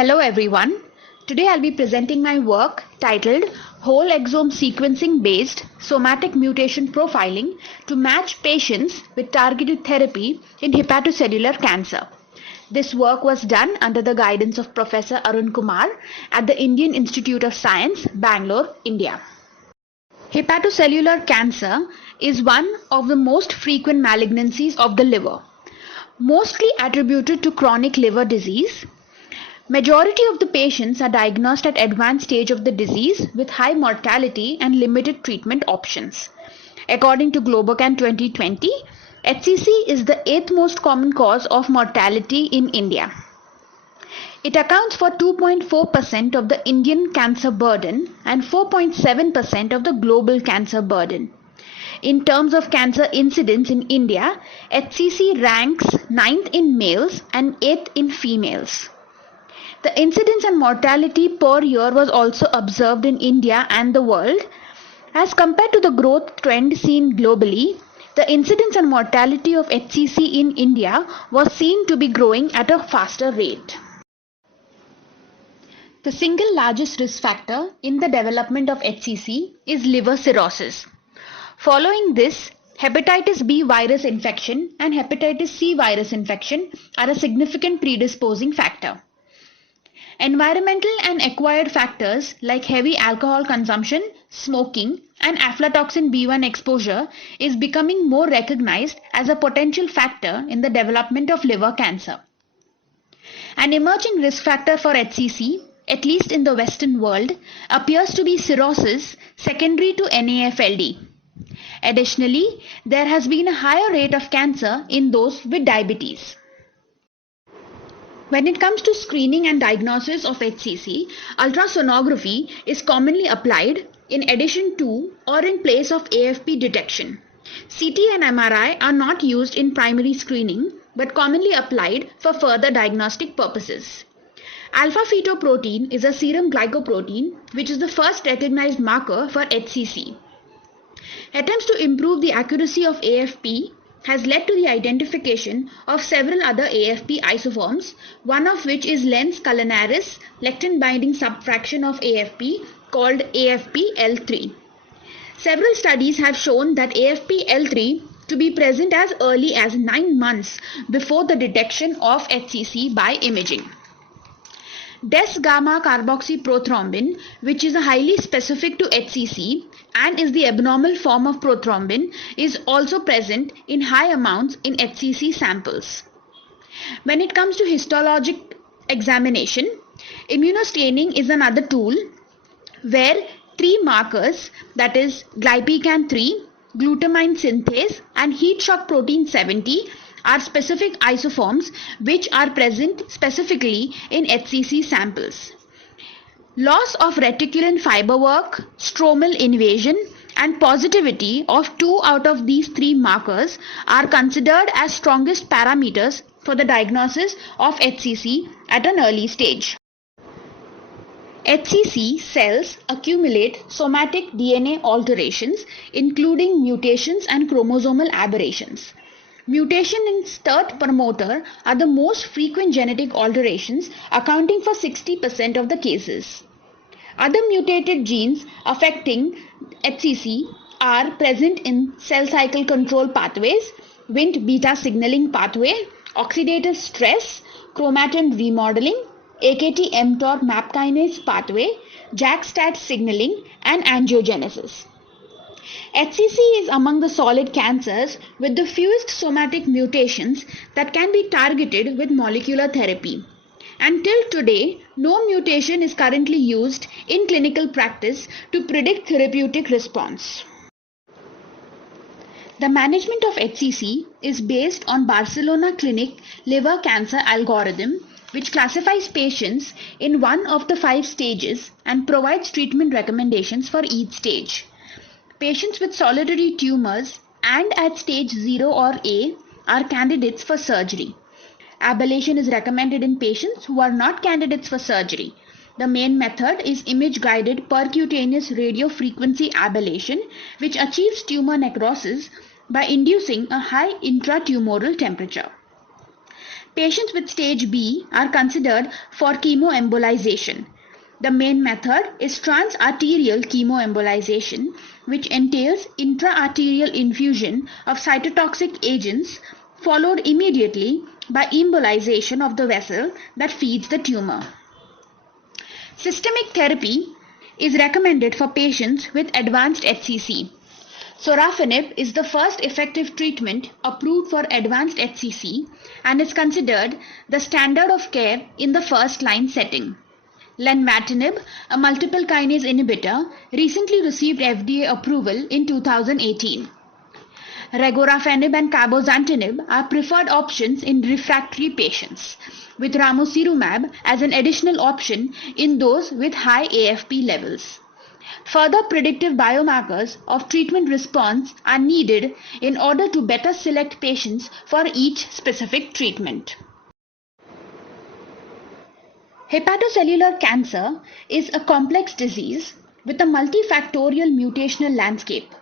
Hello everyone. Today I'll be presenting my work titled Whole Exome Sequencing Based Somatic Mutation Profiling to Match Patients with Targeted Therapy in Hepatocellular Cancer. This work was done under the guidance of Professor Arun Kumar at the Indian Institute of Science, Bangalore, India. Hepatocellular cancer is one of the most frequent malignancies of the liver, mostly attributed to chronic liver disease. Majority of the patients are diagnosed at advanced stage of the disease with high mortality and limited treatment options. According to Globocan 2020, HCC is the 8th most common cause of mortality in India. It accounts for 2.4% of the Indian cancer burden and 4.7% of the global cancer burden. In terms of cancer incidence in India, HCC ranks 9th in males and 8th in females. The incidence and mortality per year was also observed in India and the world. As compared to the growth trend seen globally, the incidence and mortality of HCC in India was seen to be growing at a faster rate. The single largest risk factor in the development of HCC is liver cirrhosis. Following this, hepatitis B virus infection and hepatitis C virus infection are a significant predisposing factor. Environmental and acquired factors like heavy alcohol consumption, smoking, and aflatoxin B1 exposure is becoming more recognized as a potential factor in the development of liver cancer. An emerging risk factor for HCC, at least in the Western world, appears to be cirrhosis secondary to NAFLD. Additionally, there has been a higher rate of cancer in those with diabetes. When it comes to screening and diagnosis of HCC, ultrasonography is commonly applied in addition to or in place of AFP detection. CT and MRI are not used in primary screening but commonly applied for further diagnostic purposes. Alpha-fetoprotein is a serum glycoprotein which is the first recognized marker for HCC. Attempts to improve the accuracy of AFP has led to the identification of several other AFP isoforms, one of which is lens culinaris lectin binding subfraction of AFP called AFP-L3. Several studies have shown that AFP-L3 to be present as early as 9 months before the detection of HCC by imaging. Des-gamma carboxyprothrombin, which is a highly specific to HCC and is the abnormal form of prothrombin, is also present in high amounts in HCC samples. When it comes to histologic examination, immunostaining is another tool where 3 markers, that is glypican-3, glutamine synthase and heat shock protein 70, are specific isoforms which are present specifically in HCC samples. Loss of reticulin fiber work, stromal invasion, and positivity of 2 out of these 3 markers are considered as strongest parameters for the diagnosis of HCC at an early stage. HCC cells accumulate somatic DNA alterations, including mutations and chromosomal aberrations. Mutation in STIRT promoter are the most frequent genetic alterations, accounting for 60% of the cases. Other mutated genes affecting HCC are present in cell cycle control pathways, Wnt beta signaling pathway, oxidative stress, chromatin remodeling, AKT-mTOR MAP kinase pathway, JAK-STAT signaling, and angiogenesis. HCC is among the solid cancers with the fewest somatic mutations that can be targeted with molecular therapy. Until today, no mutation is currently used in clinical practice to predict therapeutic response. The management of HCC is based on Barcelona Clinic liver cancer algorithm, which classifies patients in one of the 5 stages and provides treatment recommendations for each stage. Patients with solitary tumors and at stage 0 or A are candidates for surgery. Ablation is recommended in patients who are not candidates for surgery. The main method is image-guided percutaneous radiofrequency ablation, which achieves tumor necrosis by inducing a high intratumoral temperature. Patients with stage B are considered for chemoembolization. The main method is transarterial chemoembolization, which entails intraarterial infusion of cytotoxic agents followed immediately by embolization of the vessel that feeds the tumor. Systemic therapy is recommended for patients with advanced HCC. Sorafenib is the first effective treatment approved for advanced HCC and is considered the standard of care in the first-line setting. Lenvatinib, a multiple kinase inhibitor, recently received FDA approval in 2018. Regorafenib and cabozantinib are preferred options in refractory patients, with ramucirumab as an additional option in those with high AFP levels. Further predictive biomarkers of treatment response are needed in order to better select patients for each specific treatment. Hepatocellular cancer is a complex disease with a multifactorial mutational landscape.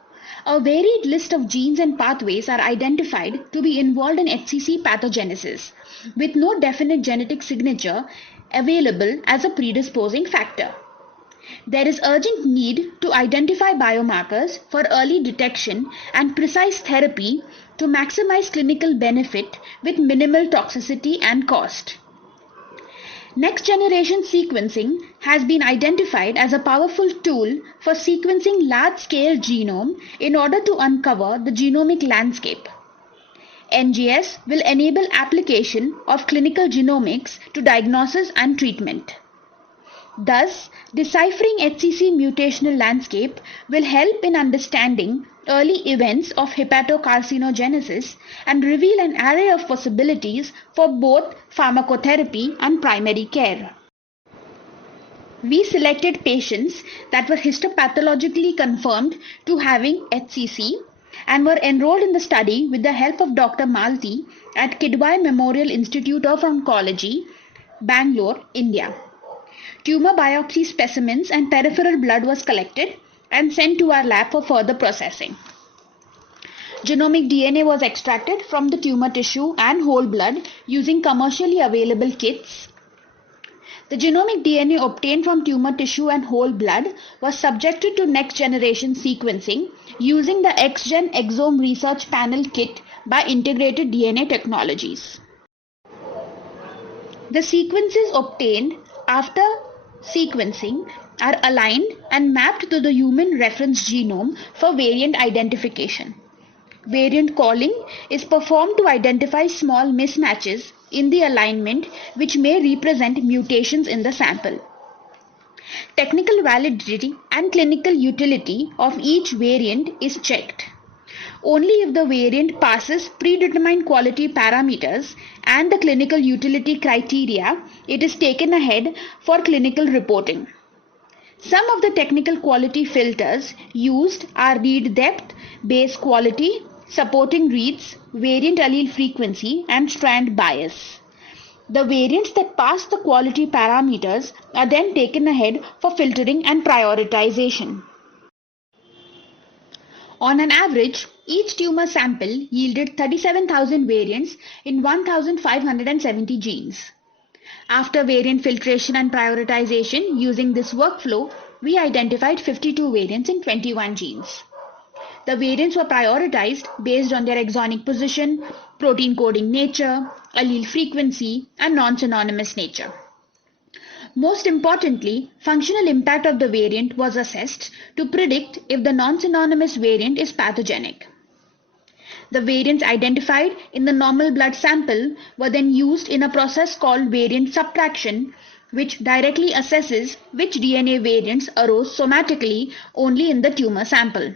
A varied list of genes and pathways are identified to be involved in HCC pathogenesis, with no definite genetic signature available as a predisposing factor. There is urgent need to identify biomarkers for early detection and precise therapy to maximize clinical benefit with minimal toxicity and cost. Next-generation sequencing has been identified as a powerful tool for sequencing large-scale genome in order to uncover the genomic landscape. NGS will enable application of clinical genomics to diagnosis and treatment. Thus, deciphering HCC mutational landscape will help in understanding early events of hepatocarcinogenesis and reveal an array of possibilities for both pharmacotherapy and primary care. We selected patients that were histopathologically confirmed to having HCC and were enrolled in the study with the help of Dr. Malti at Kidwai Memorial Institute of Oncology, Bangalore, India. Tumor biopsy specimens and peripheral blood was collected and sent to our lab for further processing. Genomic DNA was extracted from the tumor tissue and whole blood using commercially available kits. The genomic DNA obtained from tumor tissue and whole blood was subjected to next-generation sequencing using the XGen Exome Research Panel kit by Integrated DNA Technologies. The sequences obtained after sequencing are aligned and mapped to the human reference genome for variant identification. Variant calling is performed to identify small mismatches in the alignment which may represent mutations in the sample. Technical validity and clinical utility of each variant is checked. Only if the variant passes predetermined quality parameters and the clinical utility criteria, it is taken ahead for clinical reporting. Some of the technical quality filters used are read depth, base quality, supporting reads, variant allele frequency, and strand bias. The variants that pass the quality parameters are then taken ahead for filtering and prioritization. On an average, each tumor sample yielded 37,000 variants in 1,570 genes. After variant filtration and prioritization using this workflow, we identified 52 variants in 21 genes. The variants were prioritized based on their exonic position, protein coding nature, allele frequency, and non-synonymous nature. Most importantly, functional impact of the variant was assessed to predict if the non-synonymous variant is pathogenic. The variants identified in the normal blood sample were then used in a process called variant subtraction, which directly assesses which DNA variants arose somatically only in the tumor sample.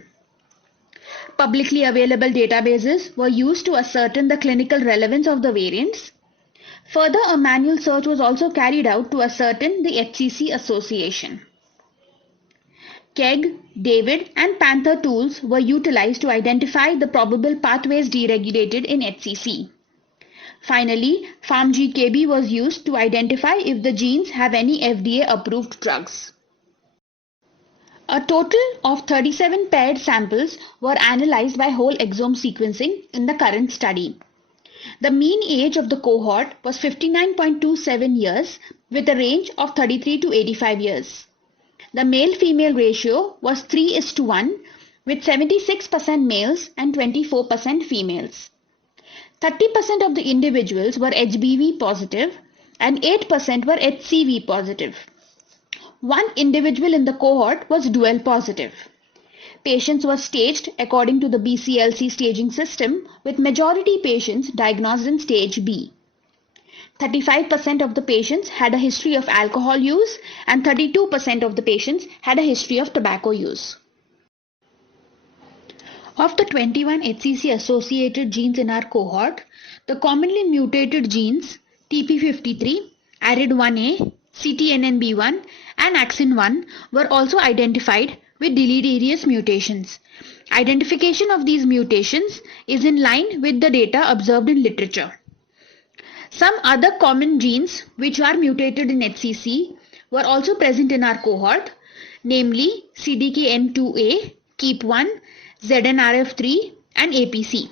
Publicly available databases were used to ascertain the clinical relevance of the variants. Further, a manual search was also carried out to ascertain the HCC association. KEGG, DAVID, and Panther tools were utilized to identify the probable pathways deregulated in HCC. Finally, PharmGKB was used to identify if the genes have any FDA-approved drugs. A total of 37 paired samples were analyzed by whole exome sequencing in the current study. The mean age of the cohort was 59.27 years with a range of 33 to 85 years. The male-female ratio was 3:1 with 76% males and 24% females. 30% of the individuals were HBV positive and 8% were HCV positive. One individual in the cohort was dual positive. Patients were staged according to the BCLC staging system, with majority patients diagnosed in stage B. 35% of the patients had a history of alcohol use and 32% of the patients had a history of tobacco use. Of the 21 HCC associated genes in our cohort, the commonly mutated genes TP53, ARID1A, CTNNB1 and AXIN1 were also identified with deleterious mutations. Identification of these mutations is in line with the data observed in literature. Some other common genes which are mutated in HCC were also present in our cohort, namely CDKN2A, KEAP1, ZNRF3 and APC.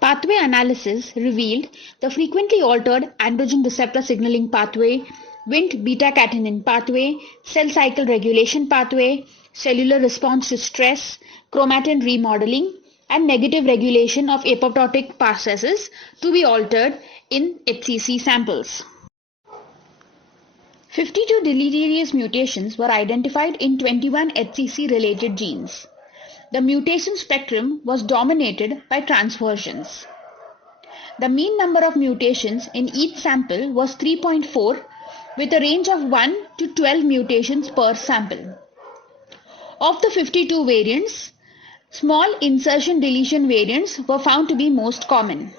Pathway analysis revealed the frequently altered androgen receptor signaling pathway, Wnt beta-catenin pathway, cell cycle regulation pathway, cellular response to stress, chromatin remodeling, and negative regulation of apoptotic processes to be altered in HCC samples. 52 deleterious mutations were identified in 21 HCC-related genes. The mutation spectrum was dominated by transversions. The mean number of mutations in each sample was 3.4 with a range of 1 to 12 mutations per sample. Of the 52 variants, small insertion-deletion variants were found to be most common.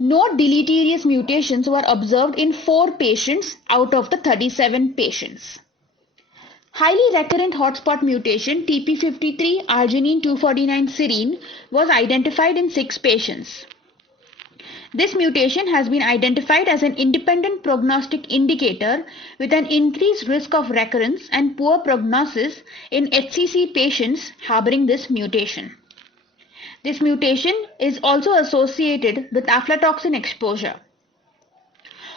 No deleterious mutations were observed in 4 patients out of the 37 patients. Highly recurrent hotspot mutation TP53 arginine 249 serine was identified in 6 patients. This mutation has been identified as an independent prognostic indicator with an increased risk of recurrence and poor prognosis in HCC patients harboring this mutation. This mutation is also associated with aflatoxin exposure.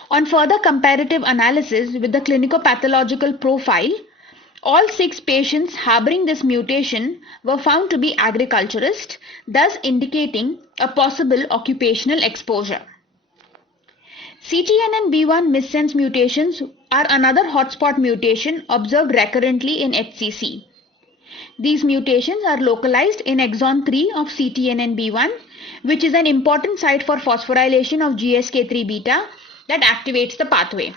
On further comparative analysis with the clinicopathological profile, all 6 patients harboring this mutation were found to be agriculturists, thus indicating a possible occupational exposure. CTNNB1 missense mutations are another hotspot mutation observed recurrently in HCC. These mutations are localized in exon 3 of CTNNB1, which is an important site for phosphorylation of GSK3 beta that activates the pathway.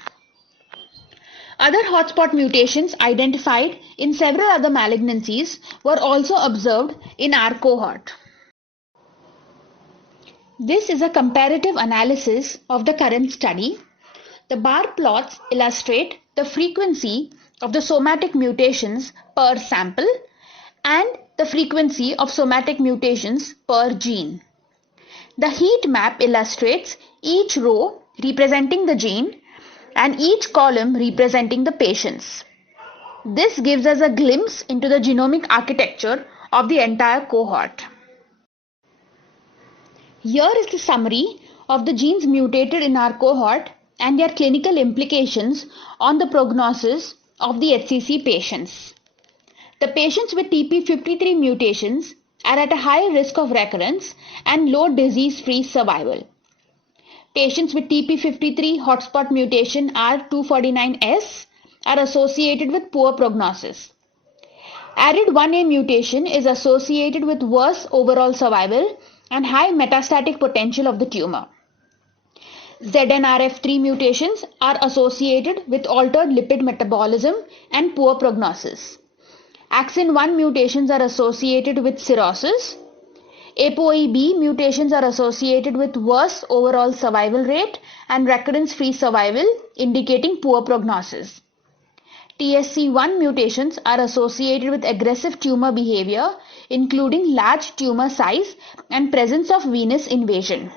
Other hotspot mutations identified in several other malignancies were also observed in our cohort. This is a comparative analysis of the current study. The bar plots illustrate the frequency of the somatic mutations per sample and the frequency of somatic mutations per gene. The heat map illustrates each row representing the gene and each column representing the patients. This gives us a glimpse into the genomic architecture of the entire cohort. Here is the summary of the genes mutated in our cohort and their clinical implications on the prognosis of the HCC patients. The patients with TP53 mutations are at a high risk of recurrence and low disease-free survival. Patients with TP53 hotspot mutation R249S are associated with poor prognosis. ARID1A mutation is associated with worse overall survival and high metastatic potential of the tumor. ZNRF3 mutations are associated with altered lipid metabolism and poor prognosis. AXIN1 mutations are associated with cirrhosis. ApoE mutations are associated with worse overall survival rate and recurrence-free survival, indicating poor prognosis. TSC1 mutations are associated with aggressive tumor behavior, including large tumor size and presence of venous invasion.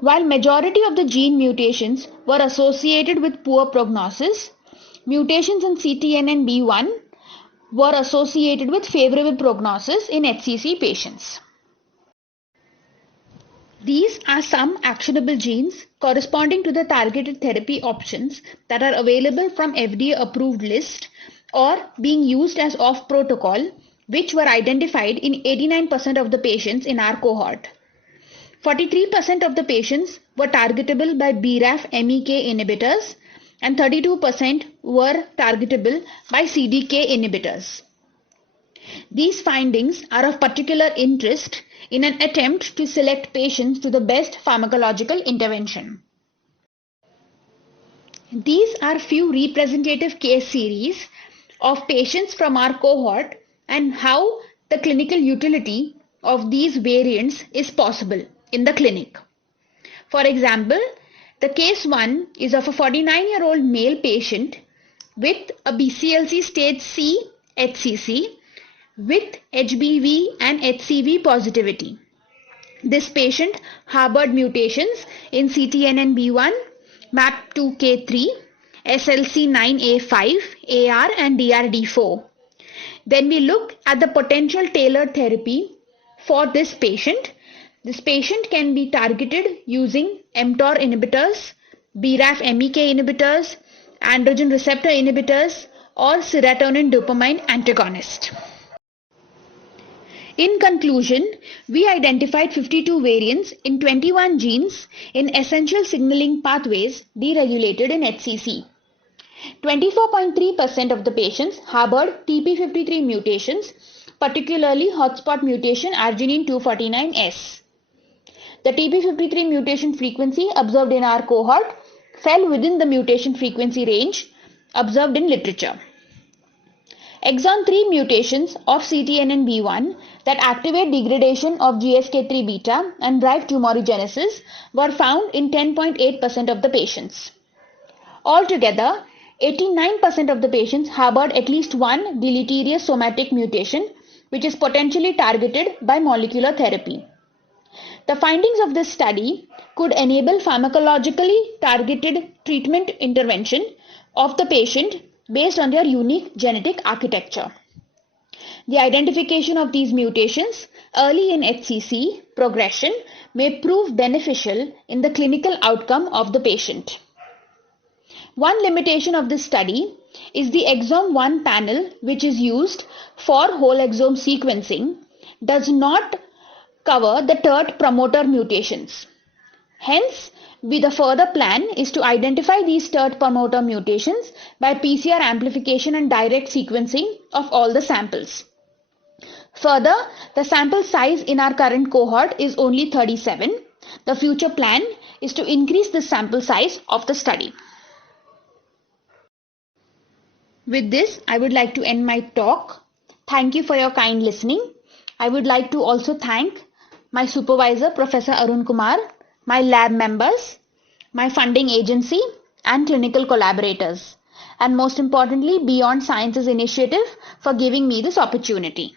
While majority of the gene mutations were associated with poor prognosis, mutations in CTNNB1 were associated with favorable prognosis in HCC patients. These are some actionable genes corresponding to the targeted therapy options that are available from FDA approved list or being used as off protocol, which were identified in 89% of the patients in our cohort. 43% of the patients were targetable by BRAF MEK inhibitors and 32% were targetable by CDK inhibitors. These findings are of particular interest in an attempt to select patients to the best pharmacological intervention. These are few representative case series of patients from our cohort and how the clinical utility of these variants is possible in the clinic. For example, the case 1 is of a 49-year-old male patient with a BCLC stage C HCC with HBV and HCV positivity. This patient harbored mutations in CTNNB1, MAP2K3, SLC9A5, AR and DRD4. Then we look at the potential tailored therapy for this patient. This patient can be targeted using mTOR inhibitors, BRAF MEK inhibitors, androgen receptor inhibitors, or serotonin dopamine antagonist. In conclusion, we identified 52 variants in 21 genes in essential signaling pathways deregulated in HCC. 24.3% of the patients harbored TP53 mutations, particularly hotspot mutation arginine 249S. The TP53 mutation frequency observed in our cohort fell within the mutation frequency range observed in literature. Exon 3 mutations of CTNNB1 that activate degradation of GSK3 beta and drive tumorigenesis were found in 10.8% of the patients. Altogether, 89% of the patients harbored at least one deleterious somatic mutation which is potentially targeted by molecular therapy. The findings of this study could enable pharmacologically targeted treatment intervention of the patient based on their unique genetic architecture. The identification of these mutations early in HCC progression may prove beneficial in the clinical outcome of the patient. One limitation of this study is the exome 1 panel, which is used for whole exome sequencing, does not cover the TERT promoter mutations. Hence, the further plan is to identify these TERT promoter mutations by PCR amplification and direct sequencing of all the samples. Further, the sample size in our current cohort is only 37. The future plan is to increase the sample size of the study. With this, I would like to end my talk. Thank you for your kind listening. I would like to also thank my supervisor, Professor Arun Kumar, my lab members, my funding agency, and clinical collaborators, and most importantly, Beyond Sciences Initiative for giving me this opportunity.